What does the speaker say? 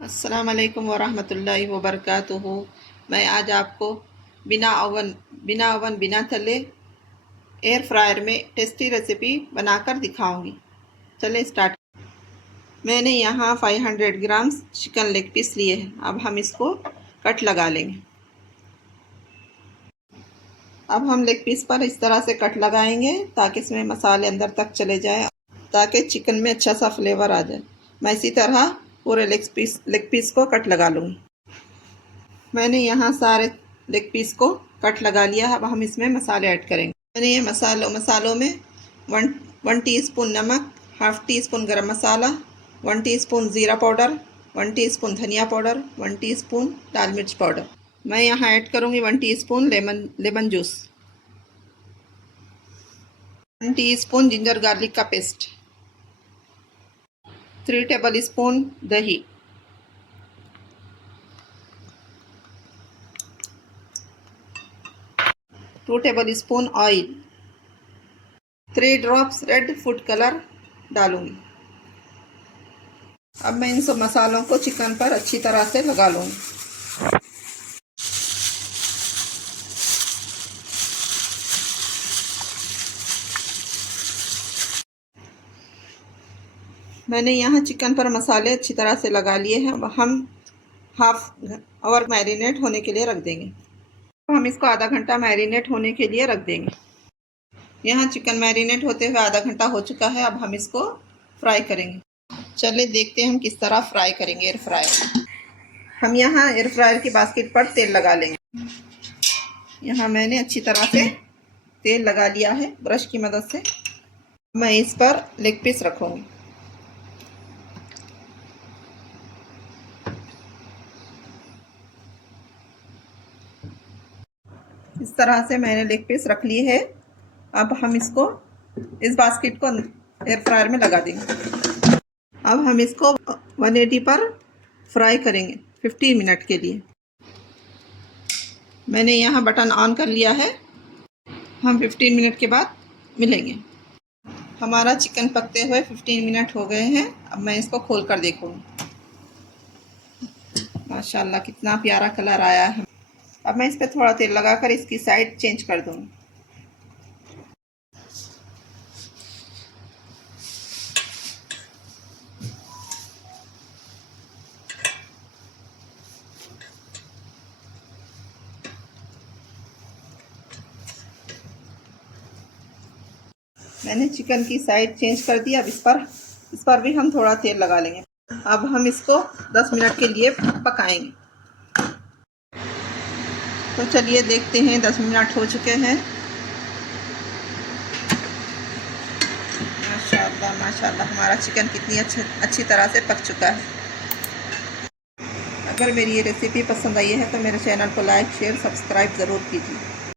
अस्सलाम वालेकुम वरहमतुल्लाहि वबरकातुहू। मैं आज आपको बिना ओवन बिना तले एयर फ्रायर में टेस्टी रेसिपी बनाकर दिखाऊंगी। चले स्टार्ट। मैंने यहाँ 500 ग्राम्स चिकन लेग पीस लिए हैं। अब हम इसको कट लगा लेंगे। अब हम लेग पीस पर इस तरह से कट लगाएंगे ताकि इसमें मसाले अंदर तक चले जाए, ताकि चिकन में अच्छा सा फ्लेवर आ जाए। मैं इसी तरह पूरे लेग पीस को कट लगा लूँगी। मैंने यहाँ सारे लेग पीस को कट लगा लिया है। अब हम इसमें मसाले ऐड करेंगे। मैंने ये मसालों में वन टीस्पून नमक, हाफ़ टी स्पून गरम मसाला, 1 टीस्पून ज़ीरा पाउडर, 1 टीस्पून धनिया पाउडर, 1 टीस्पून लाल मिर्च पाउडर। मैं यहाँ ऐड करूँगी 1 teaspoon lemon juice, 1 teaspoon ginger garlic का पेस्ट, 3 टेबल स्पून दही, 2 table spoon oil, 3 drops red food colour डालूंगी। अब मैं इन सब मसालों को चिकन पर अच्छी तरह से लगा लूँगी। मैंने यहाँ चिकन पर मसाले अच्छी तरह से लगा लिए हैं। अब हम हाफ आवर मैरिनेट होने के लिए रख देंगे। तो हम इसको आधा घंटा मैरिनेट होने के लिए रख देंगे। यहाँ चिकन मैरिनेट होते हुए आधा घंटा हो चुका है। अब हम इसको फ्राई करेंगे। चलिए देखते हैं हम किस तरह फ्राई करेंगे एयर फ्रायर। हम यहाँ एयर फ्रायर की बास्केट पर तेल लगा लेंगे। यहाँ मैंने अच्छी तरह से तेल लगा लिया है ब्रश की मदद से। मैं इस पर लेग पीस रखूँगी। इस तरह से मैंने लेग पीस रख लिए है। अब हम इसको इस बास्केट को एयर फ्रायर में लगा देंगे। अब हम इसको 180 पर फ्राई करेंगे 15 मिनट के लिए। मैंने यहाँ बटन ऑन कर लिया है। हम 15 मिनट के बाद मिलेंगे। हमारा चिकन पकते हुए 15 मिनट हो गए हैं। अब मैं इसको खोल कर देखूँगी। माशाल्लाह कितना प्यारा कलर आया है। अब मैं इस पर थोड़ा तेल लगाकर इसकी साइड चेंज कर दूँगी। मैंने चिकन की साइड चेंज कर दी। अब इस पर भी हम थोड़ा तेल लगा लेंगे। अब हम इसको 10 मिनट के लिए पकाएंगे। तो चलिए देखते हैं 10 मिनट हो चुके हैं। माशाल्लाह माशाल्लाह हमारा चिकन कितनी अच्छी तरह से पक चुका है। अगर मेरी ये रेसिपी पसंद आई है तो मेरे चैनल को लाइक शेयर सब्सक्राइब ज़रूर कीजिए।